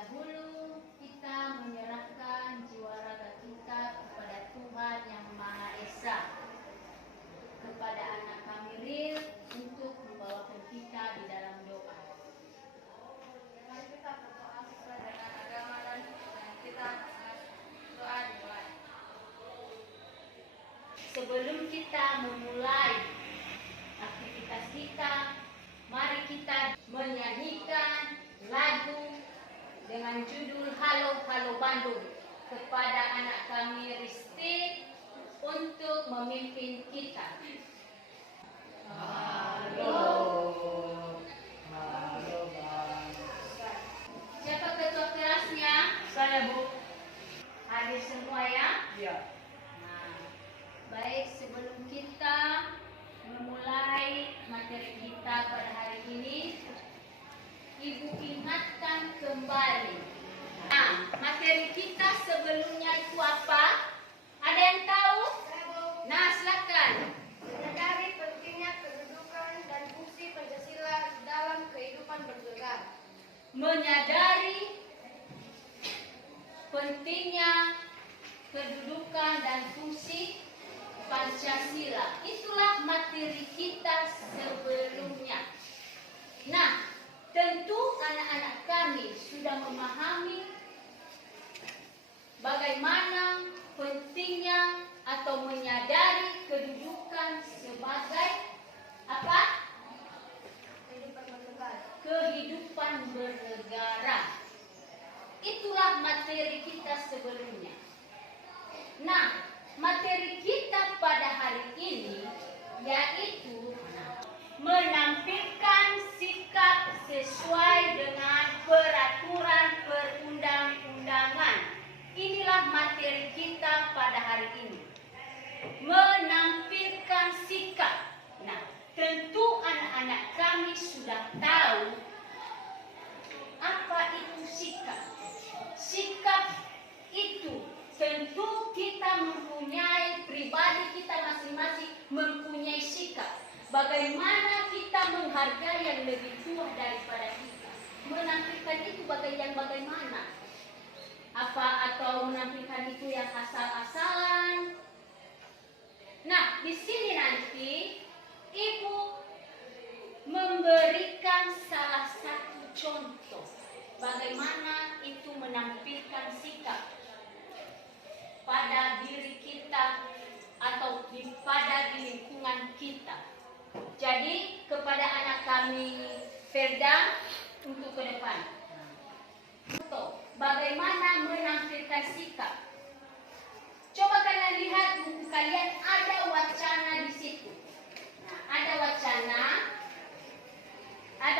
dahulu kita menyerahkan jiwa raga kita kepada Tuhan yang Maha Esa, kepada anak kami Ril untuk membawakan kita di dalam doa. Mari kita berdoa sesuai dengan agama dan kita doa dimulai. Sebelum kita memulai aktivitas kita, mari kita menyanyikan lagu dengan judul Halo Halo Bandung kepada anak kami Risti untuk memimpin kita. Halo, halo Bandung. Siapa ketua kelasnya? Saya, Bu. Hadir semua ya? Iya. Nah, baik, sebelum kita memulai materi kita pada hari ini, Ibu ingatkan kembali. Nah, materi kita sebelumnya itu apa? Ada yang tahu? Nah, silakan. Menyadari pentingnya kedudukan dan fungsi Pancasila dalam kehidupan bernegara. Menyadari pentingnya kedudukan dan fungsi Pancasila. Itulah materi kita sebelumnya. Nah, tentu anak-anak kami sudah memahami bagaimana pentingnya atau menyadari kedudukan sebagai apa? Kehidupan bernegara. Itulah materi kita sebelumnya. Nah, materi kita pada hari ini yaitu menampilkan sikap sesuai dengan peraturan perundang-undangan. Inilah materi kita pada hari ini. Menampilkan sikap. Nah, tentu anak-anak kami sudah tahu apa itu sikap. Sikap itu tentu kita mempunyai, pribadi kita masing-masing mempunyai sikap. Bagaimana kita menghargai yang lebih tua daripada kita. Menampilkan itu bagaimana? Apa atau menampilkan itu yang asal-asalan? Nah, di sini nanti Ibu memberikan salah satu contoh bagaimana itu menampilkan sikap pada diri kita atau pada di lingkungan kita. Jadi kepada anak kami Ferda untuk ke depan. Contoh, bagaimana menampilkan sikap. Coba kalian lihat buku kalian, ada wacana di situ. Nah, ada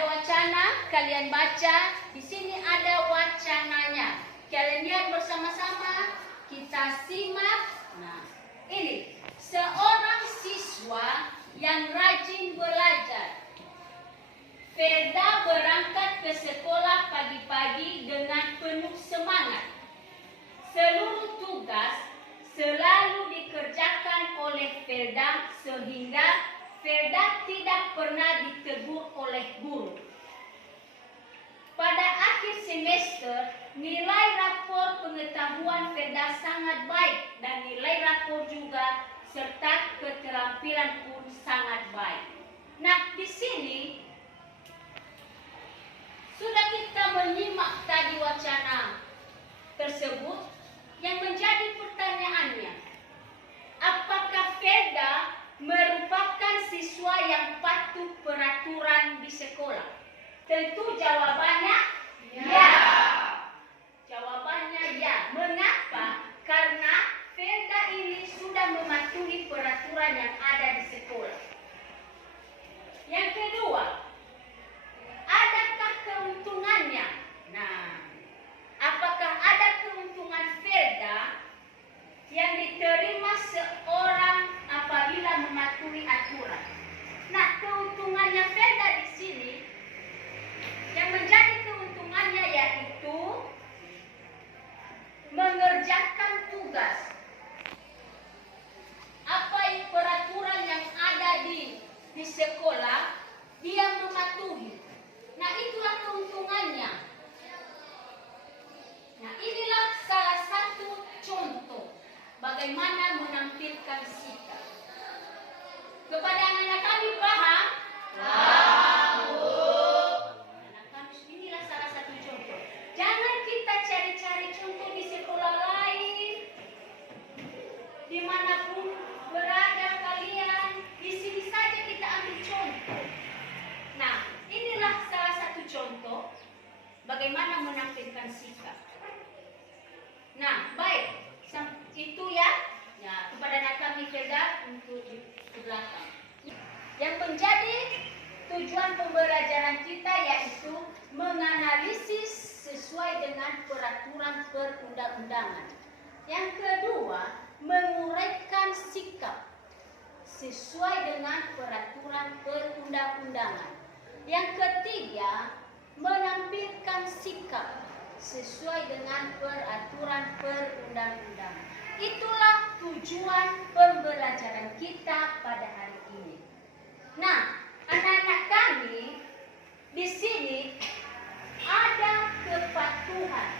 wacana, kalian baca. Di sini ada wacananya. Kalian lihat bersama-sama, kita simak. Nah, ini seorang siswa yang rajin belajar. Ferda berangkat ke sekolah pagi-pagi dengan penuh semangat. Seluruh tugas selalu dikerjakan oleh Ferda sehingga Ferda tidak pernah ditegur oleh guru. Pada akhir semester, nilai rapor pengetahuan Ferda sangat baik dan nilai rapor juga serta keterampilan pun sangat baik. Nah, di sini sudah kita menyimak tadi wacana tersebut. Yang menjadi pertanyaannya, apakah Ferda merupakan siswa yang patuh peraturan di sekolah? Tentu jawabannya ya. Jawabannya ya. Mengapa? Karena Ferda ini sudah mematuhi peraturan yang ada di sekolah. Yang kedua, adakah keuntungannya? Nah, bagaimana menampilkan sikap. Kepada anak-anak kami paham? Anak kami, inilah salah satu contoh. Jangan kita cari-cari contoh di sekolah lain, dimanapun berada kalian, di sini saja kita ambil contoh. Nah, inilah salah satu contoh bagaimana menampilkan sikap. Nah, baik, itu ya kepada anak kami Firda untuk di belakang. Yang menjadi tujuan pembelajaran kita yaitu menganalisis sesuai dengan peraturan perundang-undangan. Yang kedua, menguraikan sikap sesuai dengan peraturan perundang-undangan. Yang ketiga, menampilkan sikap sesuai dengan peraturan perundang-undangan. Itulah tujuan pembelajaran kita pada hari ini. Nah, anak-anak kami di sini ada kepatuhan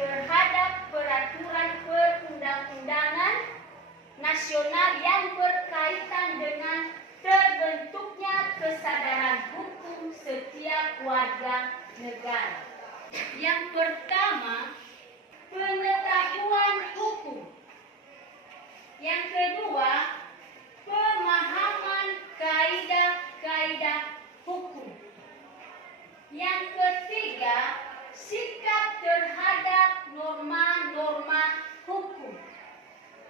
terhadap peraturan perundang-undangan nasional yang berkaitan dengan terbentuknya kesadaran hukum setiap warga negara. Yang pertama, pengetahuan hukum. Yang kedua, pemahaman kaidah-kaidah hukum. Yang ketiga, sikap terhadap norma-norma hukum.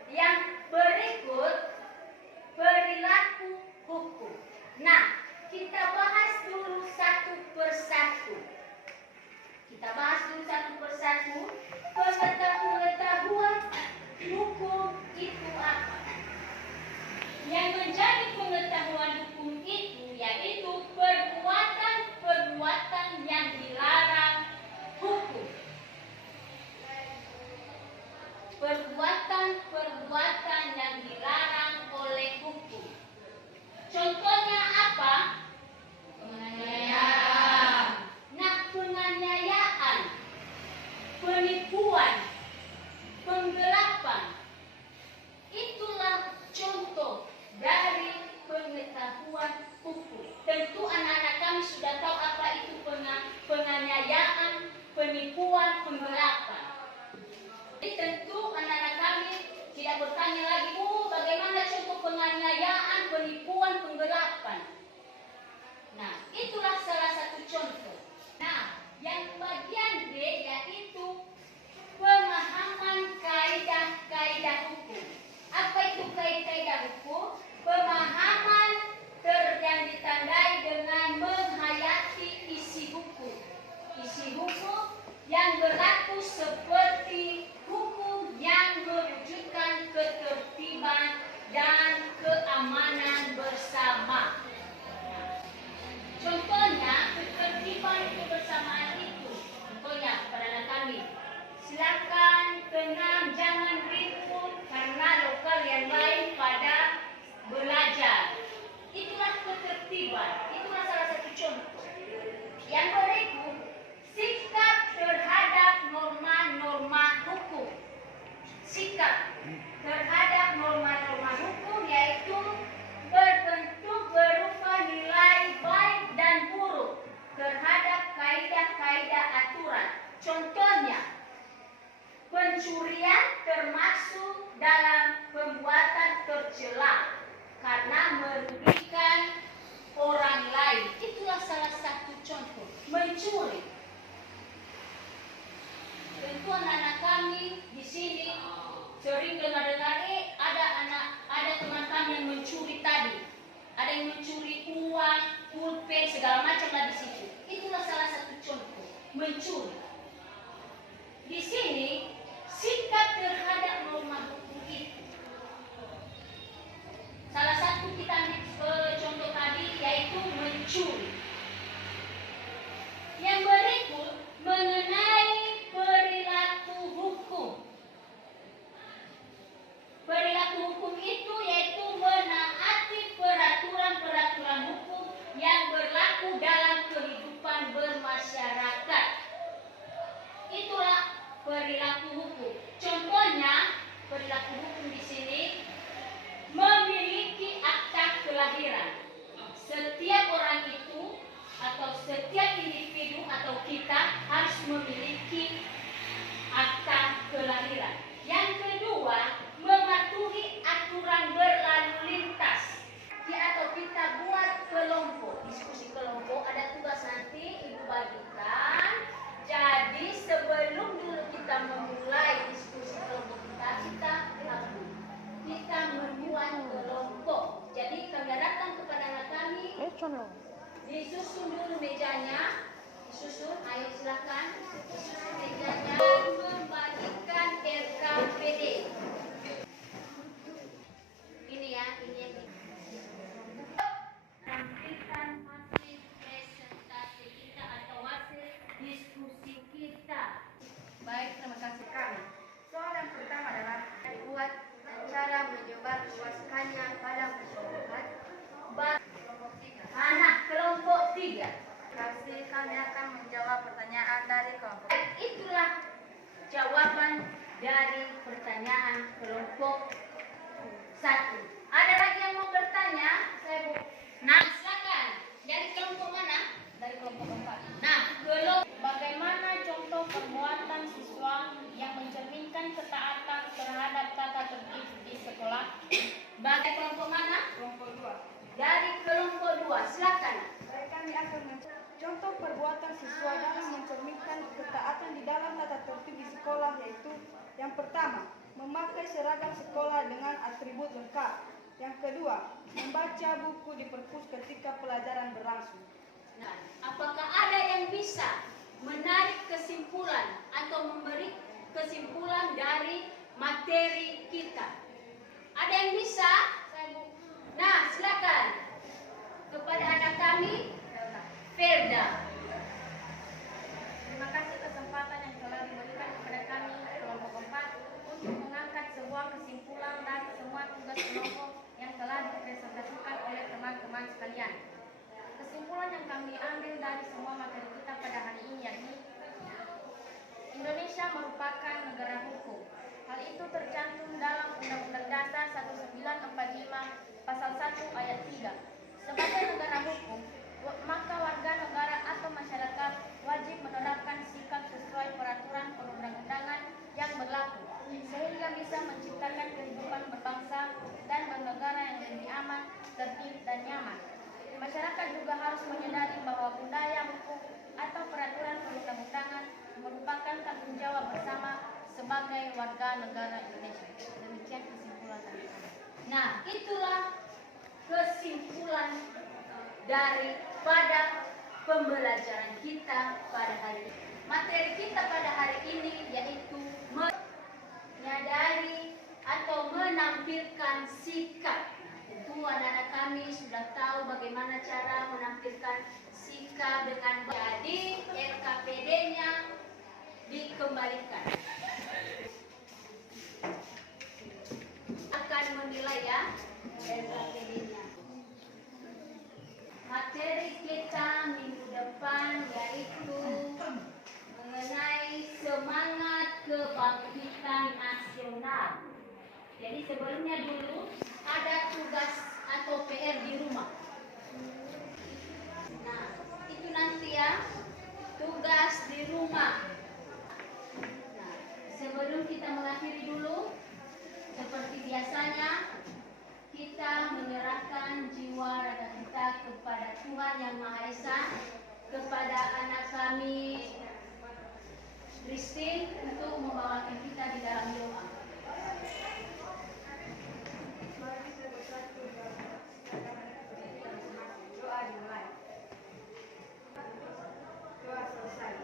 Yang berikut, perilaku hukum. Nah, kita bahas dulu satu persatu. Pengetahuan hukum itu apa? Yang menjadi pengetahuan hukum itu yaitu perbuatan-perbuatan yang dilarang hukum. Perbuatan-perbuatan yang dilarang oleh hukum. Contohnya apa? Penganiayaan. Nah, penganiayaan, penipuan, penggelapan, itulah contoh dari pengetahuan hukum. Tentu anak-anak kami sudah tahu apa itu penganiayaan, penipuan, penggelapan. Jadi tentu anak-anak kami tidak bertanya lagi, bagaimana contoh penganiayaan, penipuan, penggelapan. Nah, itulah salah satu contoh. Nah, yang bagian D yaitu pemahaman kaidah-kaidah hukum. Apa itu kaidah-kaidah hukum? Pemahaman yang ditandai dengan menghayati isi hukum. Isi hukum yang berlaku seperti hukum yang mewujudkan ketertiban dan keamanan bersama. Contohnya, ketertiban kebersamaan itu. Contohnya kepada anak kami, silakan tenang, jangan ribut karena lokal yang lain pada belajar. Itulah ketertiban. Itulah salah satu contoh. Yang berikut, sikap terhadap norma-norma hukum. Sikap terhadap norma-norma hukum yaitu berbentuk berupa nilai baik dan buruk terhadap kaidah-kaidah aturan. Contohnya, pencurian termasuk dalam perbuatan tercela karena merugikan orang lain. Itulah salah satu contoh. Mencuri. Tentu anak-anak kami di sini sering dengar-dengar, ada teman kami yang mencuri tadi. Ada yang mencuri uang, pulpen, segala macam lah di situ. Itulah salah satu contoh. Mencuri. Di sini, sikap terhadap norma hukum itu. Salah satu kita ambil contoh tadi yaitu mencuri. Yang berikut mengenai perilaku hukum. Perilaku hukum itu yaitu menaati peraturan-peraturan hukum yang berlaku dalam kehidupan bermasyarakat. Itulah perilaku hukum. Contohnya, perilaku hukum di sini memiliki akta kelahiran. Setiap orang itu atau setiap individu atau kita harus memiliki akta kelahiran. Yang kedua, mematuhi aturan berlalu lintas. Atau kita buat kelompok, diskusi kelompok, ada tugas nanti Ibu bagikan. Jadi sebelum dulu kita memulai diskusi kelompok kita membuat kelompok. Jadi kami datang kepada anak kami, disusun dulu mejanya, disusun, ayo silakan, disusun mejanya, membagikan RKPD. Ini ya, ini yang tampilkan hasil presentasi kita atau hasil diskusi kita. Baik, terima kasih kami. Soal yang pertama adalah buat cara menyebarluaskannya pada masyarakat. Anak kelompok 3. Kasih kami akan menjawab pertanyaan dari kelompok. Itulah jawaban dari pertanyaan kelompok 1. Ada lagi yang mau bertanya? Nah, silakan. Dari kelompok mana? Dari kelompok 4. Nah, kelompok Bagaimana contoh perbuatan siswa yang mencerminkan ketaatan terhadap tata tertib di sekolah? bagi kelompok mana? Kelompok 2. Dari kelompok 2. Silakan. Baik, kami akan contoh perbuatan siswa dalam mencerminkan ketaatan di dalam tata tertib di sekolah, yaitu yang pertama, memakai seragam sekolah dengan atribut lengkap. Yang kedua, membaca buku di perpus ketika pelajaran berlangsung. Nah, apakah ada yang bisa menarik kesimpulan atau memberi kesimpulan dari materi kita? Ada yang bisa? Nah, silakan. Kepada anak kami, Ferda. Terima kasih kesempatan yang telah diberikan kepada kami kelompok 4 untuk mengangkat sebuah kesimpulan dari semua tugas kelompok yang telah dipresentasikan oleh teman-teman sekalian. Kesimpulan yang kami ambil dari semua materi kita pada hari ini yakni Indonesia merupakan negara hukum. Hal itu tercantum dalam Undang-Undang Dasar 1945 Pasal 1 Ayat 3. Sebagai negara hukum, maka warga negara atau masyarakat wajib menerapkan sikap sesuai peraturan perundang-undangan yang berlaku, sehingga bisa menciptakan kehidupan berbangsa dan bernegara yang lebih aman, tertib, dan nyaman. Masyarakat juga harus menyadari bahwa budaya hukum atau peraturan perundang-undangan merupakan tanggung jawab bersama sebagai warga negara Indonesia. Demikian kesimpulan dari kami. Nah, itulah kesimpulan daripada pembelajaran kita pada hari ini. Materi kita pada hari ini yaitu menyadari atau menampilkan sikap. Tentu anak-anak kami sudah tahu bagaimana cara menampilkan sikap dengan baik. Jadi RKPD-nya dikembalikan. Akan menilai ya RKPD-nya. Materi kita minggu depan yaitu mengenai semangat kebangkitan nasional. Jadi sebelumnya dulu ada tugas atau PR di rumah. Nah, itu nanti ya tugas di rumah. Nah, sebelum kita mengakhiri dulu, seperti biasanya kita menyerahkan jiwa raga kita kepada Tuhan Yang Maha Esa, kepada anak kami Christine untuk membawakan kita di dalam doa. Doa dimulai. Doa selesai.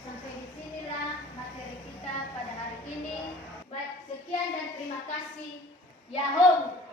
Sampai disinilah materi kita pada hari ini. Baik, sekian dan terima kasih. Yahoo!